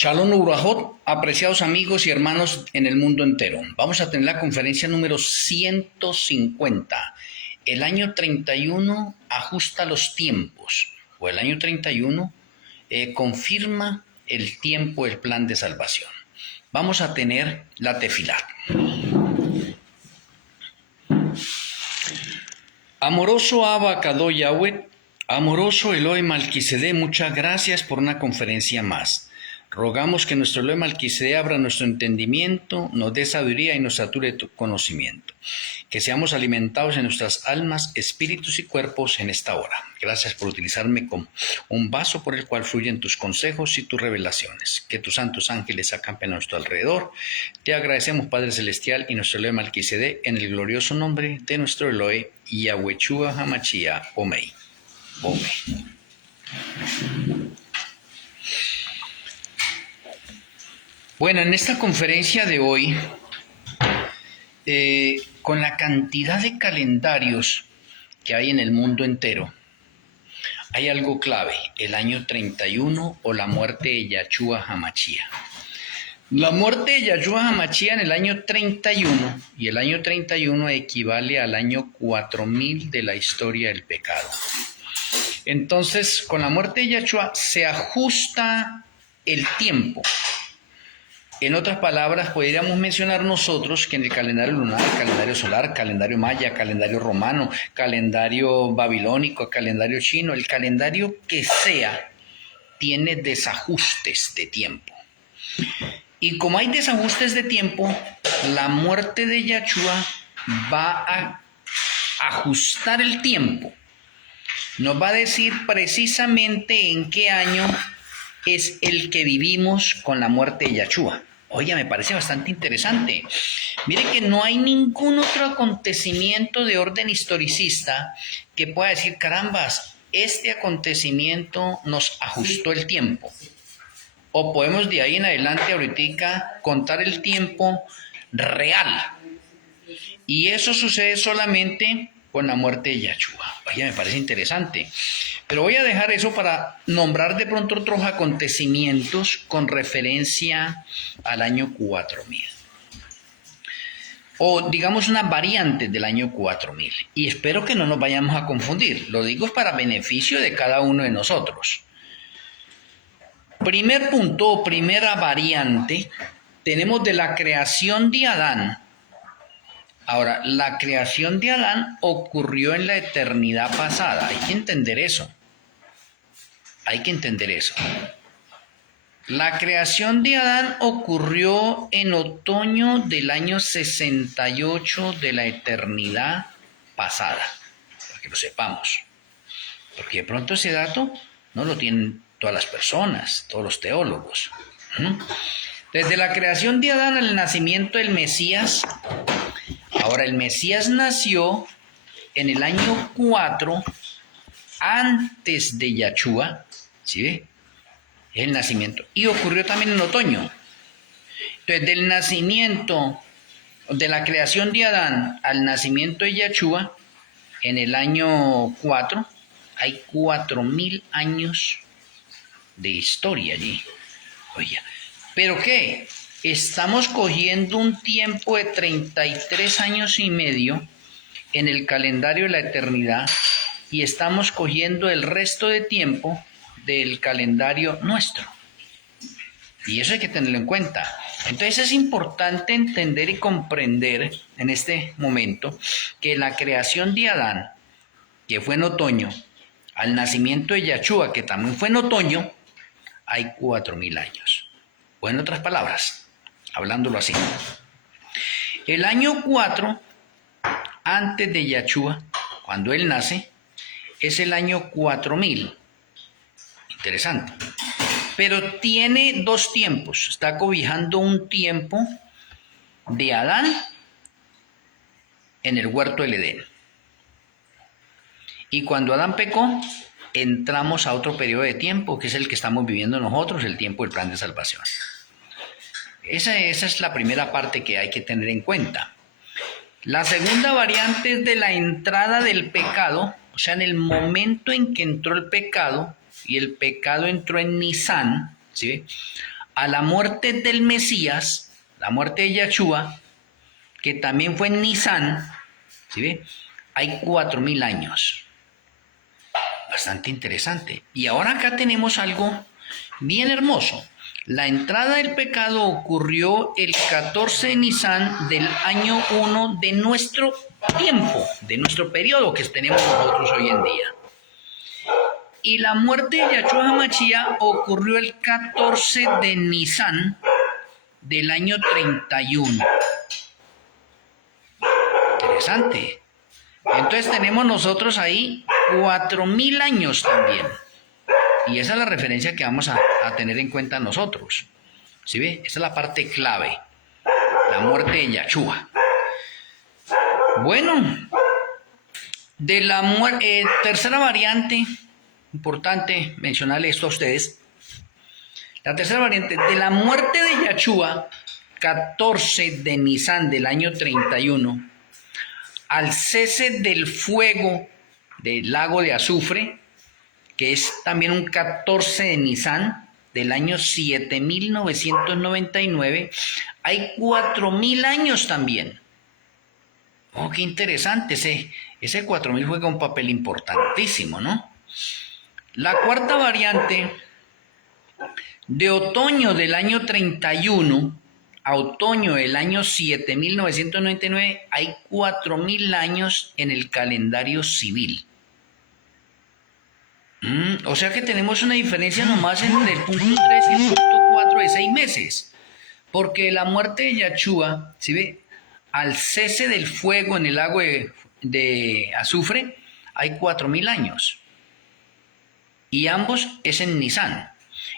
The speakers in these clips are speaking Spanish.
Shalom Ubrahot, apreciados amigos y hermanos en el mundo entero. Vamos a tener la conferencia número 150. El año 31 ajusta los tiempos, o el año 31 confirma el tiempo, el plan de salvación. Vamos a tener la tefilá. Amoroso Abba Kadó Yahweh, amoroso Elohe Malquisedé, muchas gracias por una conferencia más. Rogamos que nuestro Elohe Malquisedé abra nuestro entendimiento, nos dé sabiduría y nos sature tu conocimiento. Que seamos alimentados en nuestras almas, espíritus y cuerpos en esta hora. Gracias por utilizarme como un vaso por el cual fluyen tus consejos y tus revelaciones. Que tus santos ángeles acampen a nuestro alrededor. Te agradecemos, Padre Celestial, y nuestro Elohe Malquisedé, en el glorioso nombre de nuestro Elohe, Yahwehshua Hamashia, Omei. Omei. Bueno, en esta conferencia de hoy, con la cantidad de calendarios que hay en el mundo entero, hay algo clave, el año 31 o la muerte de Yahshua Hamashia. La muerte de Yahshua Hamashia en el año 31, y el año 31 equivale al año 4000 de la historia del pecado. Entonces, con la muerte de Yahshua se ajusta el tiempo. En otras palabras, podríamos mencionar nosotros que en el calendario lunar, calendario solar, calendario maya, calendario romano, calendario babilónico, calendario chino, el calendario que sea, tiene desajustes de tiempo. Y como hay desajustes de tiempo, la muerte de Yahshua va a ajustar el tiempo. Nos va a decir precisamente en qué año es el que vivimos con la muerte de Yahshua. Oye, me parece bastante interesante. Mire que no hay ningún otro acontecimiento de orden historicista que pueda decir, carambas, este acontecimiento nos ajustó el tiempo. O podemos de ahí en adelante ahorita contar el tiempo real. Y eso sucede solamente con la muerte de Yahshua. Oye, me parece interesante. Pero voy a dejar eso para nombrar de pronto otros acontecimientos con referencia al año 4000. O digamos una variante del año 4000. Y espero que no nos vayamos a confundir. Lo digo para beneficio de cada uno de nosotros. Primer punto o primera variante, tenemos de la creación de Adán. Ahora, la creación de Adán ocurrió en la eternidad pasada. Hay que entender eso. Hay que entender eso. La creación de Adán ocurrió en otoño del año 68 de la eternidad pasada. Para que lo sepamos. Porque de pronto ese dato no lo tienen todas las personas, todos los teólogos. Desde la creación de Adán al nacimiento del Mesías. Ahora, el Mesías nació en el año 4 antes de Yahshua, ¿sí ve? El nacimiento. Y ocurrió también en otoño. Entonces, del nacimiento, de la creación de Adán al nacimiento de Yahshua, en el año 4, hay 4000 años de historia allí. Oye, ¿pero qué? Estamos cogiendo un tiempo de 33 años y medio en el calendario de la eternidad y estamos cogiendo el resto de tiempo del calendario nuestro. Y eso hay que tenerlo en cuenta. Entonces es importante entender y comprender en este momento que la creación de Adán, que fue en otoño, al nacimiento de Yahshua, que también fue en otoño, hay 4000 años. O en otras palabras, hablándolo así. El año 4, antes de Yahshua, cuando él nace, es el año 4000. Interesante. Pero tiene dos tiempos. Está cobijando un tiempo de Adán en el huerto del Edén. Y cuando Adán pecó, entramos a otro periodo de tiempo, que es el que estamos viviendo nosotros, el tiempo del plan de salvación. Esa es la primera parte que hay que tener en cuenta. La segunda variante es de la entrada del pecado, o sea, en el momento en que entró el pecado, y el pecado entró en Nisan, ¿sí? a la muerte del Mesías, la muerte de Yahshua, que también fue en Nisan, ¿sí ve? Hay 4000 años. Bastante interesante. Y ahora acá tenemos algo bien hermoso. La entrada del pecado ocurrió el 14 de Nisan del año 1 de nuestro tiempo, de nuestro periodo que tenemos nosotros hoy en día. Y la muerte de Yahshua HaMashiach ocurrió el 14 de Nisan del año 31. Interesante. Entonces tenemos nosotros ahí 4000 años también. Y esa es la referencia que vamos a tener en cuenta nosotros. ¿Sí ve? Esa es la parte clave. La muerte de Yahshua. Bueno, de la tercera variante, importante mencionarle esto a ustedes. La tercera variante, de la muerte de Yahshua, 14 de Nisan del año 31, al cese del fuego del lago de azufre, que es también un 14 de Nisan del año 7999, hay 4000 años también. Oh, qué interesante, ese 4000 juega un papel importantísimo, ¿no? La cuarta variante, de otoño del año 31 a otoño del año 7999, hay 4000 años en el calendario civil. O sea que tenemos una diferencia nomás entre el punto 3 y el punto 4 de 6 meses. Porque la muerte de Yahshua, ¿sí ve? Al cese del fuego en el lago de azufre, hay 4000 años. Y ambos es en Nisan.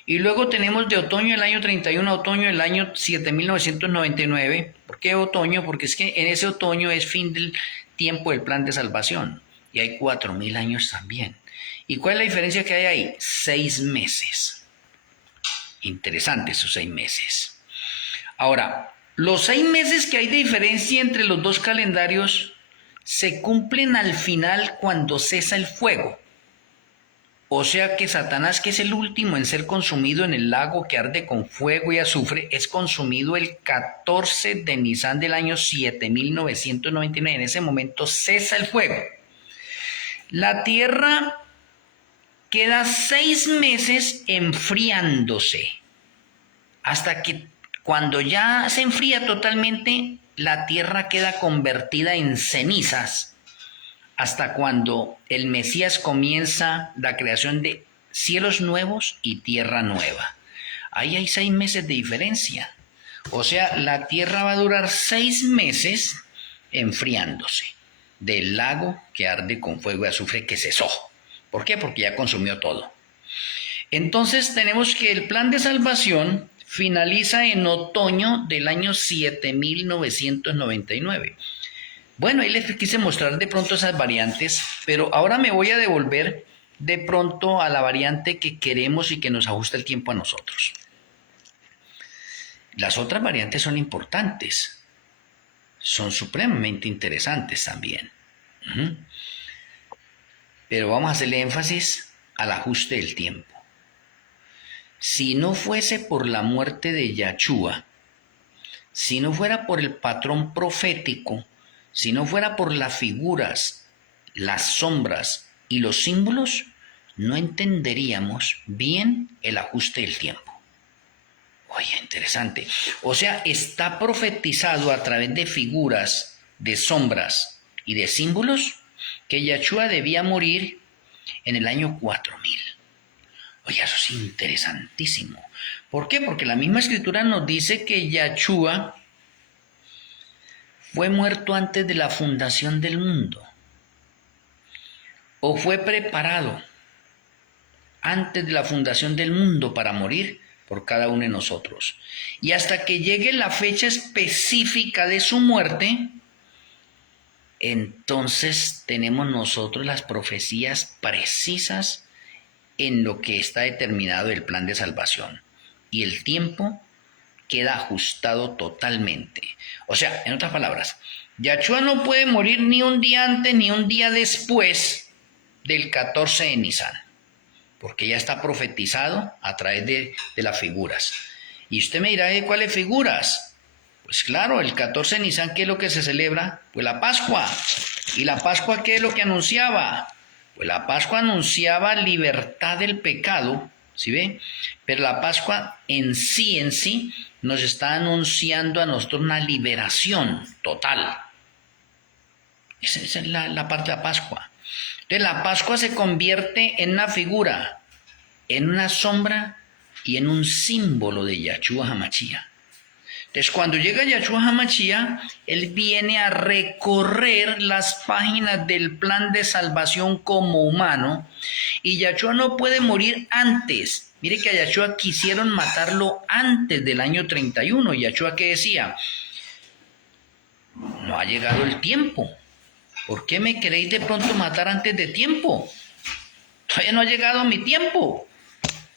Y luego tenemos de otoño del año 31 a otoño del año 7999. ¿Por qué otoño? Porque es que en ese otoño es fin del tiempo del plan de salvación. Y hay 4000 años también. ¿Y cuál es la diferencia que hay ahí? 6 meses. Interesante esos 6 meses. Ahora, los 6 meses que hay de diferencia entre los dos calendarios se cumplen al final cuando cesa el fuego. O sea que Satanás, que es el último en ser consumido en el lago que arde con fuego y azufre, es consumido el 14 de Nisan del año 7999. En ese momento cesa el fuego. La tierra queda 6 meses enfriándose, hasta que cuando ya se enfría totalmente, la tierra queda convertida en cenizas, hasta cuando el Mesías comienza la creación de cielos nuevos y tierra nueva. Ahí hay 6 meses de diferencia. O sea, la tierra va a durar 6 meses enfriándose del lago que arde con fuego y azufre que cesó. ¿Por qué? Porque ya consumió todo. Entonces tenemos que el plan de salvación finaliza en otoño del año 7999. Bueno, ahí les quise mostrar de pronto esas variantes, pero ahora me voy a devolver de pronto a la variante que queremos y que nos ajusta el tiempo a nosotros. Las otras variantes son importantes, son supremamente interesantes también. Pero vamos a hacerle énfasis al ajuste del tiempo. Si no fuese por la muerte de Yahshua, si no fuera por el patrón profético, si no fuera por las figuras, las sombras y los símbolos, no entenderíamos bien el ajuste del tiempo. Oye, interesante. O sea, está profetizado a través de figuras, de sombras y de símbolos que Yahshua debía morir en el año 4000. Oye, eso es interesantísimo. ¿Por qué? Porque la misma escritura nos dice que Yahshua fue muerto antes de la fundación del mundo, o fue preparado antes de la fundación del mundo para morir por cada uno de nosotros. Y hasta que llegue la fecha específica de su muerte, entonces tenemos nosotros las profecías precisas en lo que está determinado el plan de salvación. Y el tiempo queda ajustado totalmente. O sea, en otras palabras, Yahshua no puede morir ni un día antes ni un día después del 14 de Nisan, porque ya está profetizado a través de las figuras. Y usted me dirá, ¿cuáles figuras? Pues claro, el 14 de Nisan, ¿qué es lo que se celebra? Pues la Pascua. ¿Y la Pascua qué es lo que anunciaba? Pues la Pascua anunciaba libertad del pecado, ¿sí ve? Pero la Pascua en sí, nos está anunciando a nosotros una liberación total. Esa es la parte de la Pascua. Entonces la Pascua se convierte en una figura, en una sombra y en un símbolo de Yahshua HaMashiach. Entonces cuando llega Yahshua HaMashiach, él viene a recorrer las páginas del plan de salvación como humano, y Yahshua no puede morir antes. Mire que a Yahshua quisieron matarlo antes del año 31. Yahshua, ¿qué decía? No ha llegado el tiempo. ¿Por qué me queréis de pronto matar antes de tiempo? Todavía no ha llegado mi tiempo.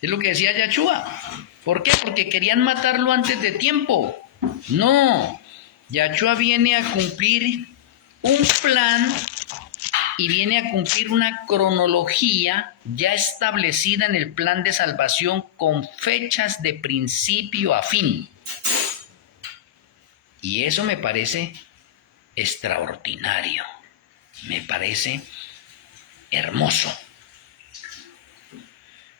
Es lo que decía Yahshua. ¿Por qué? Porque querían matarlo antes de tiempo. No. Yahshua viene a cumplir un plan y viene a cumplir una cronología ya establecida en el plan de salvación con fechas de principio a fin. Y eso me parece extraordinario. Me parece hermoso.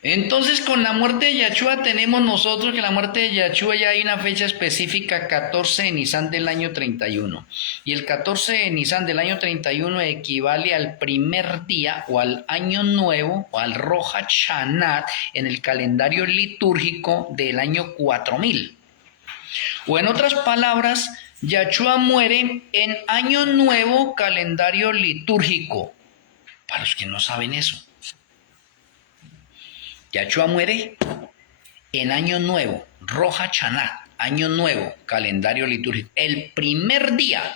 Entonces, con la muerte de Yahshua tenemos nosotros que la muerte de Yahshua ya hay una fecha específica, 14 de Nisan del año 31. Y el 14 de Nisan del año 31 equivale al primer día o al año nuevo o al Rosh Hashanah en el calendario litúrgico del año 4000. O en otras palabras, Yahshua muere en año nuevo calendario litúrgico. Para los que no saben eso. Yahshua muere en año nuevo, Rosh Hashanah, año nuevo, calendario litúrgico. El primer día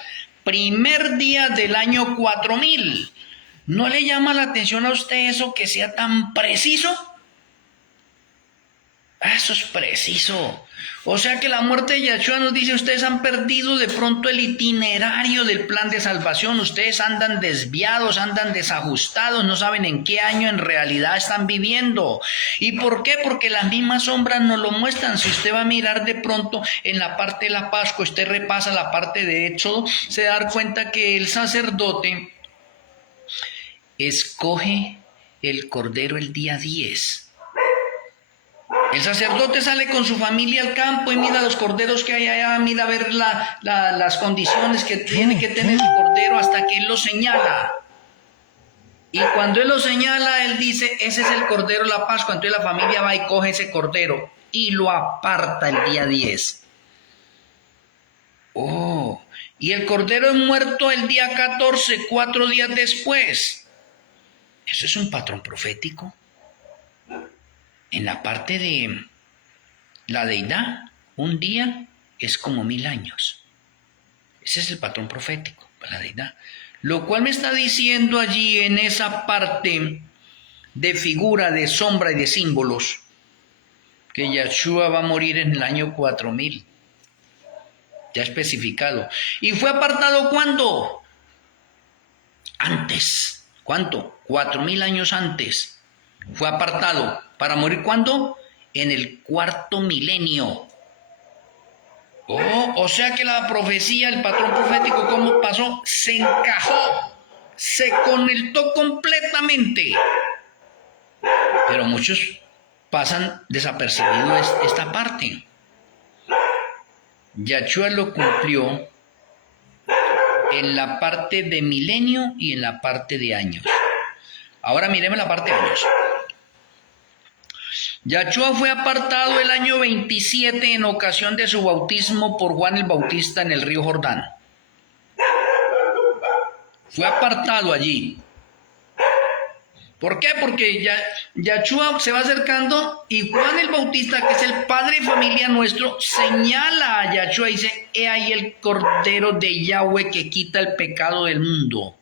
del año 4000. ¿No le llama la atención a usted eso que sea tan preciso? Eso es preciso. O sea que la muerte de Yahshua nos dice, ustedes han perdido de pronto el itinerario del plan de salvación, ustedes andan desviados, andan desajustados, no saben en qué año en realidad están viviendo. ¿Y por qué? Porque las mismas sombras nos lo muestran. Si usted va a mirar de pronto en la parte de la Pascua, usted repasa la parte de Éxodo, se da cuenta que el sacerdote escoge el cordero el día 10. El sacerdote sale con su familia al campo y mira los corderos que hay allá, mira a ver las condiciones que tiene que tener el cordero hasta que él lo señala. Y cuando él lo señala, él dice, ese es el cordero de la Pascua. Entonces la familia va y coge ese cordero y lo aparta el día 10. Oh, y el cordero es muerto el día 14, 4 días después. Eso es un patrón profético. En la parte de la deidad, un día es como 1000 años. Ese es el patrón profético para la deidad. Lo cual me está diciendo allí en esa parte de figura, de sombra y de símbolos, que Yahshua va a morir en el año 4000. Ya especificado. ¿Y fue apartado cuándo? Antes. ¿Cuánto? 4000 años antes. Fue apartado. ¿Para morir cuándo? En el 4.º milenio. Oh, o sea que la profecía, el patrón profético, ¿cómo pasó? Se encajó, se conectó completamente. Pero muchos pasan desapercibidos esta parte. Yahshua lo cumplió en la parte de milenio y en la parte de años. Ahora miremos la parte de años. Yahshua fue apartado el año 27 en ocasión de su bautismo por Juan el Bautista en el río Jordán. Fue apartado allí. ¿Por qué? Porque Yahshua se va acercando y Juan el Bautista, que es el padre de familia nuestro, señala a Yahshua y dice, he ahí el Cordero de Yahweh que quita el pecado del mundo.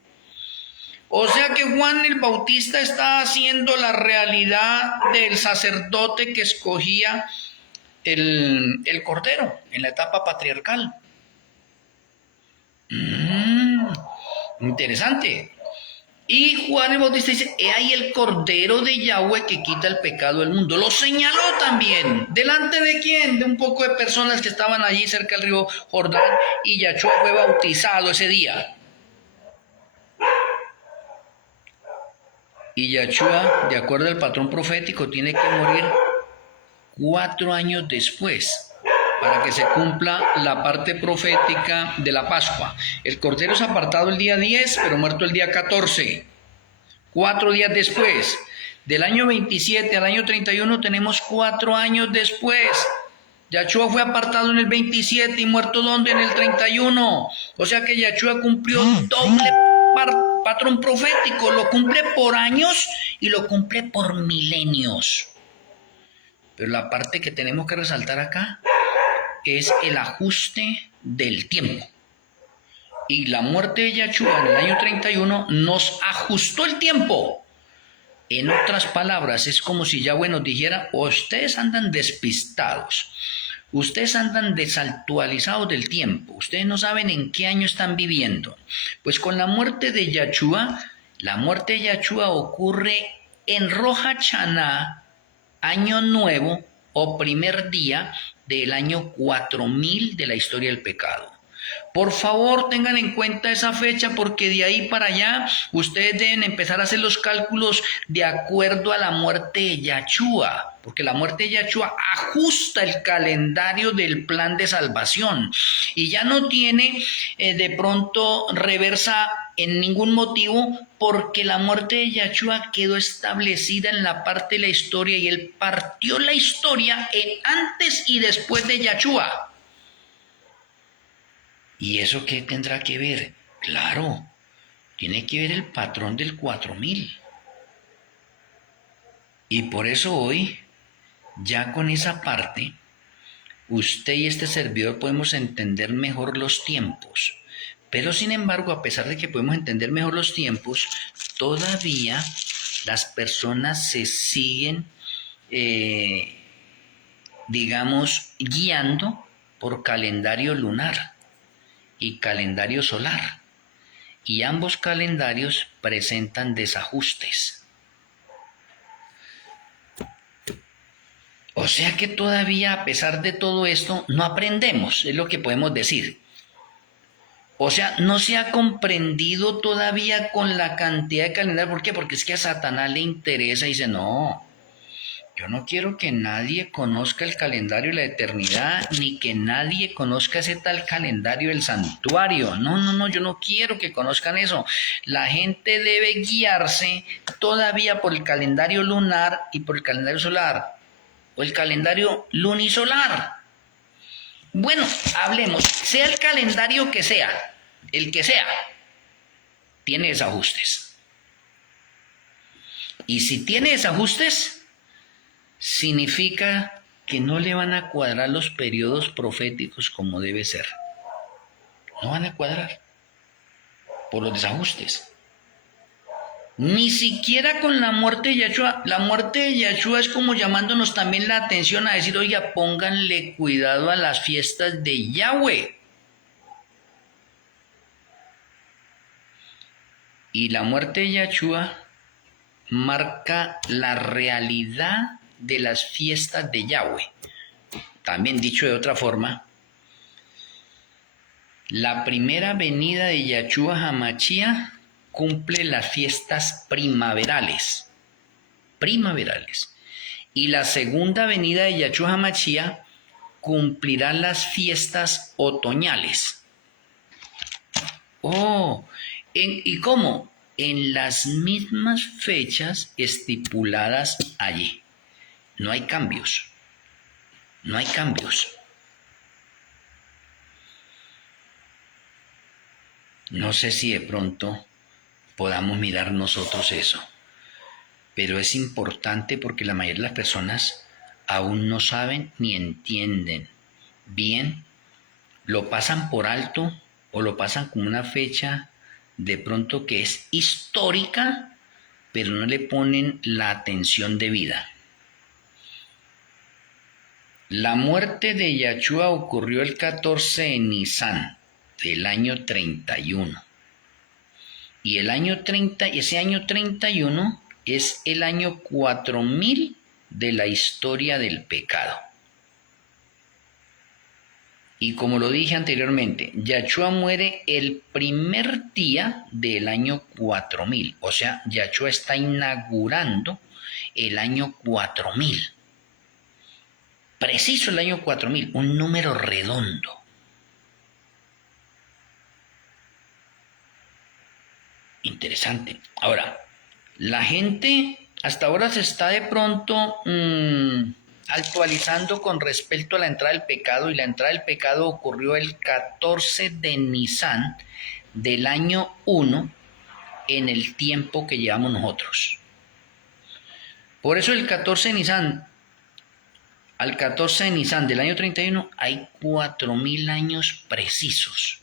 O sea que Juan el Bautista está haciendo la realidad del sacerdote que escogía el cordero en la etapa patriarcal. Interesante. Y Juan el Bautista dice, he ahí el Cordero de Yahweh que quita el pecado del mundo. Lo señaló también. ¿Delante de quién? De un poco de personas que estaban allí cerca del río Jordán, y Yahshua fue bautizado ese día. Y Yahshua, de acuerdo al patrón profético, tiene que morir 4 años después para que se cumpla la parte profética de la Pascua. El Cordero es apartado el día 10, pero muerto el día 14. 4 días después. Del año 27 al año 31 tenemos 4 años después. Yahshua fue apartado en el 27 y muerto ¿dónde? En el 31. O sea que Yahshua cumplió doble patrón profético. Lo cumple por años y lo cumple por milenios. Pero la parte que tenemos que resaltar acá es el ajuste del tiempo. Y la muerte de Yahshua en el año 31 nos ajustó el tiempo. En otras palabras, es como si Yahweh nos dijera, ustedes andan despistados, ustedes andan desactualizados del tiempo, ustedes no saben en qué año están viviendo. Pues con la muerte de Yahshua, la muerte de Yahshua ocurre en Rosh Hashaná, año nuevo o primer día del año 4000 de la historia del pecado. Por favor, tengan en cuenta esa fecha porque de ahí para allá ustedes deben empezar a hacer los cálculos de acuerdo a la muerte de Yahshua, porque la muerte de Yahshua ajusta el calendario del plan de salvación y ya no tiene de pronto reversa en ningún motivo, porque la muerte de Yahshua quedó establecida en la parte de la historia y él partió la historia en antes y después de Yahshua. ¿Y eso qué tendrá que ver? Claro, tiene que ver el patrón del 4000. Y por eso hoy, ya con esa parte, usted y este servidor podemos entender mejor los tiempos. Pero sin embargo, a pesar de que podemos entender mejor los tiempos, todavía las personas se siguen, guiando por calendario lunar y calendario solar, y ambos calendarios presentan desajustes. O sea que todavía, a pesar de todo esto, no aprendemos, es lo que podemos decir. O sea, no se ha comprendido todavía con la cantidad de calendarios. ¿Por qué? Porque es que a Satanás le interesa y dice, no, yo no quiero que nadie conozca el calendario de la eternidad, ni que nadie conozca ese tal calendario del santuario. No, yo no quiero que conozcan eso. La gente debe guiarse todavía por el calendario lunar y por el calendario solar, o el calendario lunisolar. Bueno, hablemos, sea el calendario que sea, el que sea, tiene desajustes. Y si tiene desajustes, significa que no le van a cuadrar los periodos proféticos como debe ser. No van a cuadrar por los desajustes. Ni siquiera con la muerte de Yahshua. La muerte de Yahshua es como llamándonos también la atención a decir, oiga, pónganle cuidado a las fiestas de Yahweh. Y la muerte de Yahshua marca la realidad de las fiestas de Yahweh. También dicho de otra forma, la primera venida de Yahshua HaMashiach cumple las fiestas primaverales, y la segunda venida de Yahshua HaMashiach cumplirá las fiestas otoñales. ¿Y cómo? En las mismas fechas estipuladas allí. No hay cambios. No sé si de pronto podamos mirar nosotros eso, pero es importante porque la mayoría de las personas aún no saben ni entienden bien, lo pasan por alto o lo pasan como una fecha de pronto que es histórica, pero no le ponen la atención debida. La muerte de Yahshua ocurrió el 14 de Nisan del año 31. Y el año 30, ese año 31 es el año 4000 de la historia del pecado. Y como lo dije anteriormente, Yahshua muere el primer día del año 4000. O sea, Yahshua está inaugurando el año 4000. Preciso el año 4000, un número redondo. Interesante. Ahora, la gente hasta ahora se está de pronto actualizando con respecto a la entrada del pecado, y la entrada del pecado ocurrió el 14 de Nisan del año 1 en el tiempo que llevamos nosotros. Por eso el 14 de Nisan al 14 de Nisan del año 31 hay 4000 años precisos.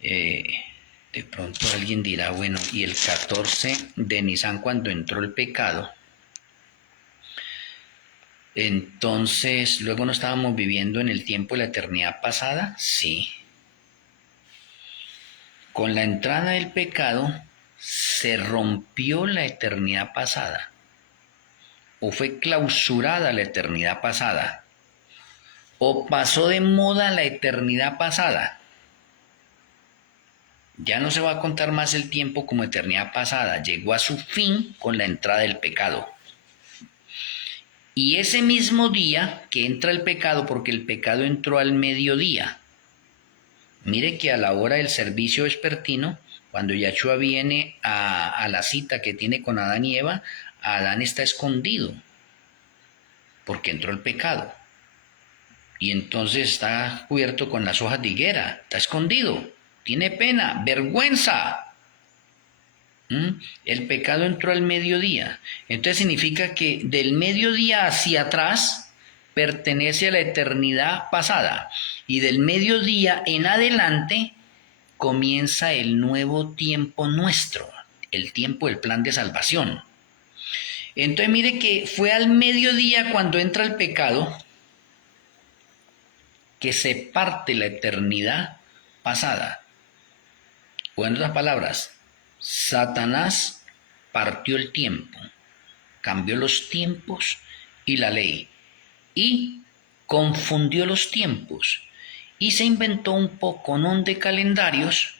De pronto alguien dirá, bueno, y el 14 de Nisan cuando entró el pecado, entonces luego no estábamos viviendo en el tiempo de la eternidad pasada. Sí. Con la entrada del pecado se rompió la eternidad pasada, o fue clausurada la eternidad pasada, o pasó de moda la eternidad pasada. Ya no se va a contar más el tiempo como eternidad pasada, llegó a su fin con la entrada del pecado. Y ese mismo día que entra el pecado, porque el pecado entró al mediodía. Mire que a la hora del servicio vespertino, cuando Yahshua viene a la cita que tiene con Adán y Eva, Adán está escondido, porque entró el pecado. Y entonces está cubierto con las hojas de higuera, está escondido, tiene pena, vergüenza. El pecado entró al mediodía. Entonces significa que del mediodía hacia atrás pertenece a la eternidad pasada, y del mediodía en adelante comienza el nuevo tiempo nuestro, el tiempo del plan de salvación. Entonces mire que fue al mediodía cuando entra el pecado que se parte la eternidad pasada. O en otras palabras, Satanás partió el tiempo, cambió los tiempos y la ley, y confundió los tiempos, y se inventó un poconón de calendarios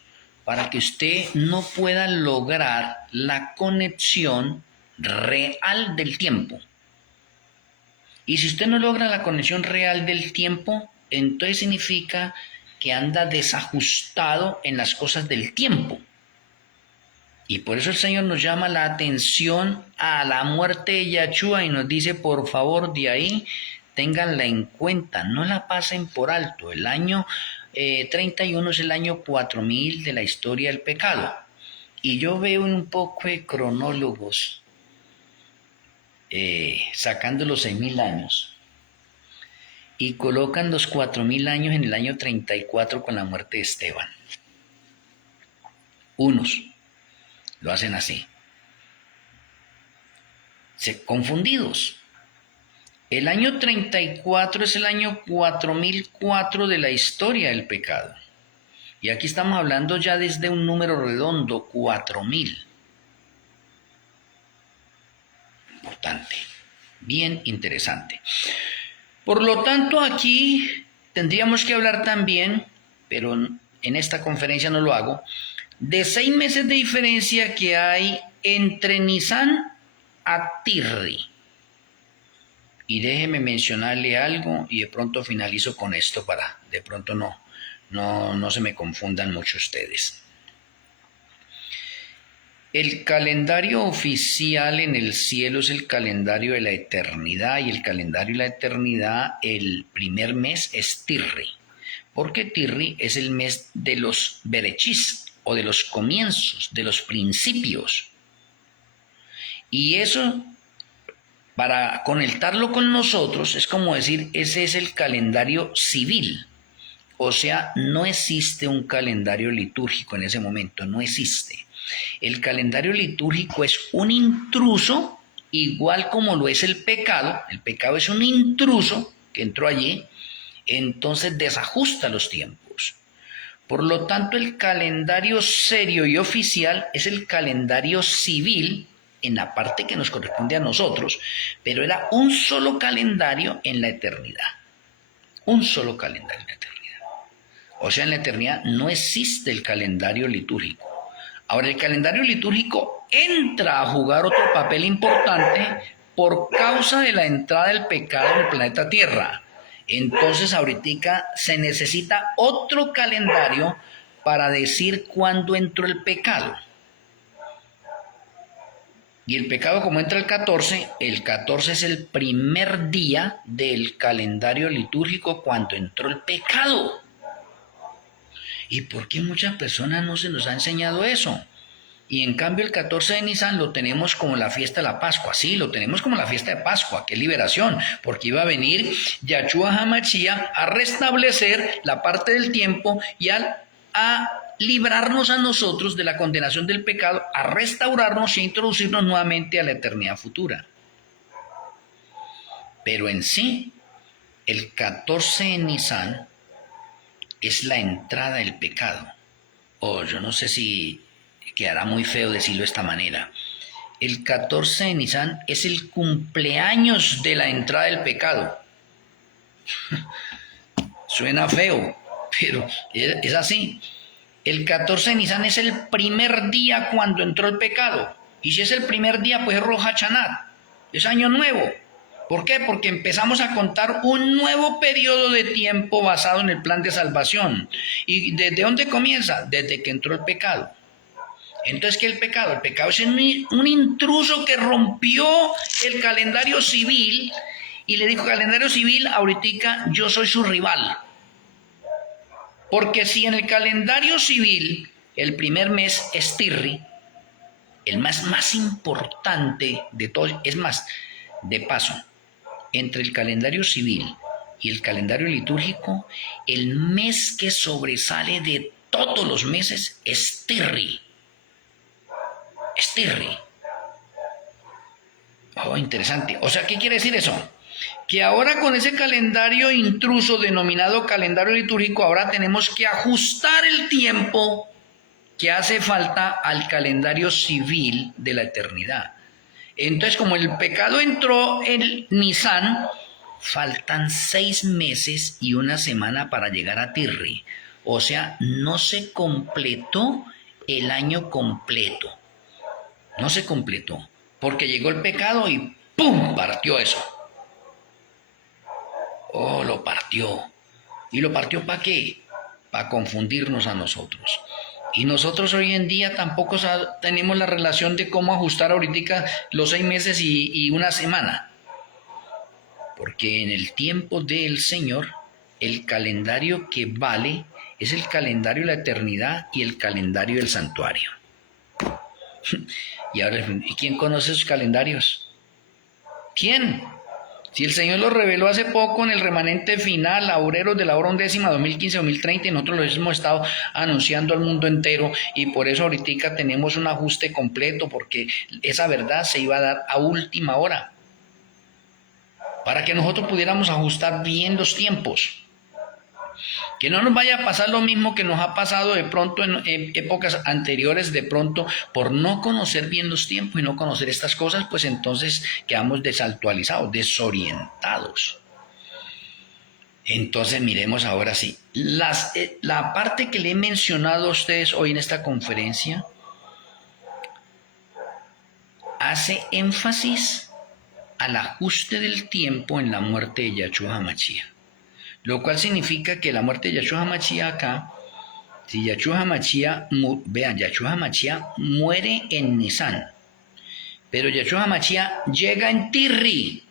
para que usted no pueda lograr la conexión real del tiempo. Y si usted no logra la conexión real del tiempo, entonces significa que anda desajustado en las cosas del tiempo. Y por eso el Señor nos llama la atención a la muerte de Yahshua y nos dice, por favor, de ahí, ténganla en cuenta, no la pasen por alto. El año 31 es el año 4000 de la historia del pecado. Y yo veo un poco de cronólogos sacando los 6000 años y colocan los 4000 años en el año 34 con la muerte de Esteban. Unos lo hacen así, confundidos. El año 34 es el año 4004 de la historia del pecado. Y aquí estamos hablando ya desde un número redondo, 4000. Importante, bien interesante. Por lo tanto, aquí tendríamos que hablar también, pero en esta conferencia no lo hago, de 6 meses de diferencia que hay entre Nisan a Tirri. Y déjeme mencionarle algo y de pronto finalizo con esto para de pronto no se me confundan mucho ustedes. El calendario oficial en el cielo es el calendario de la eternidad, y el calendario de la eternidad, el primer mes es Tirri, porque Tirri es el mes de los berechis, o de los comienzos, de los principios. Y eso, para conectarlo con nosotros, es como decir, ese es el calendario civil. O sea, no existe un calendario litúrgico en ese momento, no existe. El calendario litúrgico es un intruso, igual como lo es el pecado. El pecado es un intruso que entró allí, entonces desajusta los tiempos. Por lo tanto, el calendario serio y oficial es el calendario civil en la parte que nos corresponde a nosotros, pero era un solo calendario en la eternidad. Un solo calendario en la eternidad. O sea, en la eternidad no existe el calendario litúrgico. Ahora, el calendario litúrgico entra a jugar otro papel importante por causa de la entrada del pecado en el planeta Tierra. Entonces, ahorita se necesita otro calendario para decir cuándo entró el pecado. Y el pecado, como entra el 14 es el primer día del calendario litúrgico cuando entró el pecado. ¿Y por qué muchas personas no se nos ha enseñado eso? Y en cambio el 14 de Nisan lo tenemos como la fiesta de la Pascua. Sí, lo tenemos como la fiesta de Pascua, que es liberación, porque iba a venir Yahshua HaMashiach a restablecer la parte del tiempo y a librarnos a nosotros de la condenación del pecado, a restaurarnos e introducirnos nuevamente a la eternidad futura. Pero en sí, el 14 de Nisan es la entrada del pecado. O yo no sé si quedará muy feo decirlo de esta manera. El 14 de Nisan es el cumpleaños de la entrada del pecado. Suena feo, pero es así. El 14 de Nisan es el primer día cuando entró el pecado. Y si es el primer día, pues es Rosh Hashanah, es año nuevo. ¿Por qué? Porque empezamos a contar un nuevo periodo de tiempo basado en el plan de salvación. ¿Y desde dónde comienza? Desde que entró el pecado. Entonces, ¿qué es el pecado? El pecado es un intruso que rompió el calendario civil y le dijo: calendario civil, ahorita yo soy su rival. Porque si en el calendario civil el primer mes es Tirri, el más importante de todos, es más, de paso, entre el calendario civil y el calendario litúrgico, el mes que sobresale de todos los meses es Tirri. Es Tirri. Oh, interesante. O sea, ¿qué quiere decir eso? Que ahora con ese calendario intruso denominado calendario litúrgico, ahora tenemos que ajustar el tiempo que hace falta al calendario civil de la eternidad. Entonces, como el pecado entró en Nisan, faltan 6 meses y una semana para llegar a Tirri. O sea, no se completó el año completo. No se completó, porque llegó el pecado y ¡pum!, partió eso. Oh, lo partió. ¿Y lo partió para qué? Para confundirnos a nosotros. Y nosotros hoy en día tampoco tenemos la relación de cómo ajustar ahorita los 6 meses y una semana. Porque en el tiempo del Señor, el calendario que vale es el calendario de la eternidad y el calendario del santuario. Y ahora, ¿y quién conoce esos calendarios? ¿Quién? Si el Señor los reveló hace poco en el remanente final, Laureros de la hora 11, 2015-2030, y nosotros los hemos estado anunciando al mundo entero, y por eso ahorita tenemos un ajuste completo, porque esa verdad se iba a dar a última hora, para que nosotros pudiéramos ajustar bien los tiempos. Que no nos vaya a pasar lo mismo que nos ha pasado de pronto en épocas anteriores, de pronto por no conocer bien los tiempos y no conocer estas cosas, pues entonces quedamos desactualizados, desorientados. Entonces miremos ahora sí, la parte que le he mencionado a ustedes hoy en esta conferencia hace énfasis al ajuste del tiempo en la muerte de Yahshua HaMashiach. Lo cual significa que la muerte de Yahshua HaMashiach acá, si Yahshua HaMashiach, vean, Yahshua HaMashiach muere en Nisan, pero Yahshua HaMashiach llega en Tirri.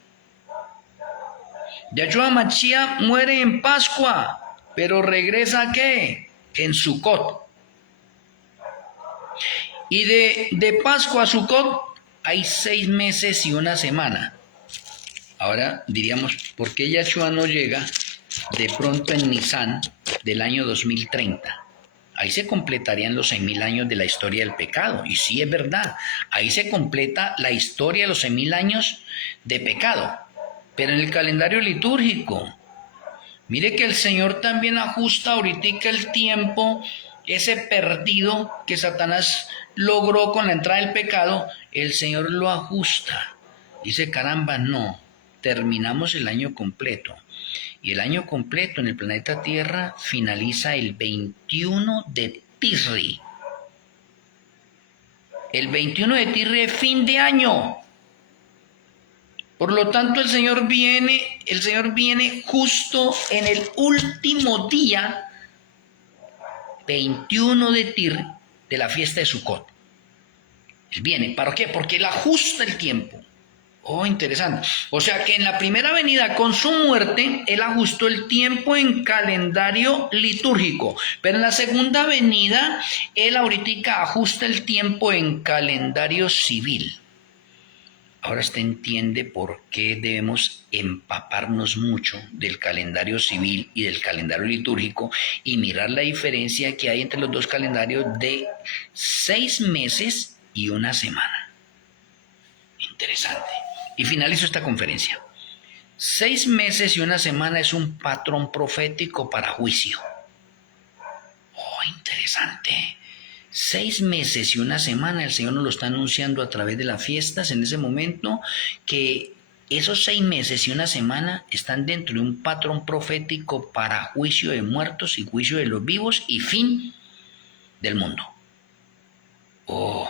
Yahshua HaMashiach muere en Pascua, pero regresa ¿a qué? En Sukkot. Y de Pascua a Sukkot hay 6 meses y una semana. Ahora diríamos, ¿por qué Yahshua no llega de pronto en Nisan del año 2030? Ahí se completarían los 6.000 años de la historia del pecado. Y sí, es verdad, ahí se completa la historia de los 6.000 años de pecado. Pero en el calendario litúrgico, Mire que el Señor también ajusta ahorita el tiempo, ese perdido que Satanás logró con la entrada del pecado, el Señor lo ajusta. Dice, caramba, no, terminamos el año completo. Y el año completo en el planeta Tierra finaliza el 21 de Tisri. El 21 de Tisri es fin de año. Por lo tanto, el Señor viene justo en el último día, 21 de Tir, de la fiesta de Sukkot. Él viene, ¿para qué? Porque Él ajusta el tiempo. Oh, interesante. O sea que en la primera venida con su muerte, Él ajustó el tiempo en calendario litúrgico. Pero en la segunda venida, Él ahorita ajusta el tiempo en calendario civil. Ahora usted entiende por qué debemos empaparnos mucho del calendario civil y del calendario litúrgico y mirar la diferencia que hay entre los dos calendarios de 6 meses y una semana. Interesante. Y finalizo esta conferencia. 6 meses y una semana es un patrón profético para juicio. Oh, interesante. 6 meses y una semana el Señor nos lo está anunciando a través de las fiestas en ese momento, que esos 6 meses y una semana están dentro de un patrón profético para juicio de muertos y juicio de los vivos y fin del mundo. Oh,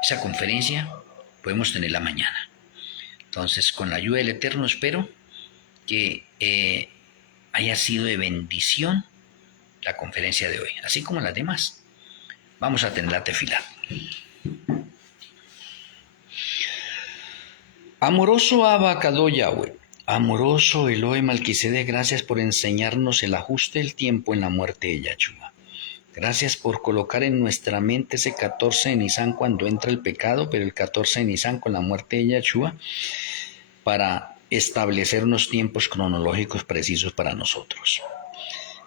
esa conferencia podemos tenerla mañana. Entonces, con la ayuda del Eterno, espero que haya sido de bendición la conferencia de hoy, así como las demás. Vamos a tener la tefilá. Amoroso Abacadó Yahweh, amoroso Elohe Malquisedec, gracias por enseñarnos el ajuste del tiempo en la muerte de Yahshua. Gracias por colocar en nuestra mente ese 14 de Nisan cuando entra el pecado, pero el 14 de Nisan con la muerte de Yahshua, para establecer unos tiempos cronológicos precisos para nosotros.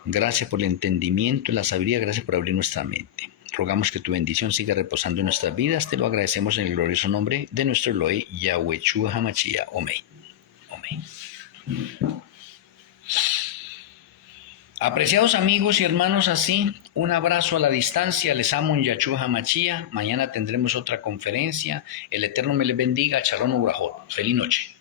Gracias por el entendimiento y la sabiduría, gracias por abrir nuestra mente. Rogamos que tu bendición siga reposando en nuestras vidas. Te lo agradecemos en el glorioso nombre de nuestro Elohe, Yahweh Hamashia. Amén. Amén. Apreciados amigos y hermanos, así, un abrazo a la distancia. Les amo en Yahshua Hamashia. Mañana tendremos otra conferencia. El Eterno me les bendiga. Shalom Ubrajot. Feliz noche.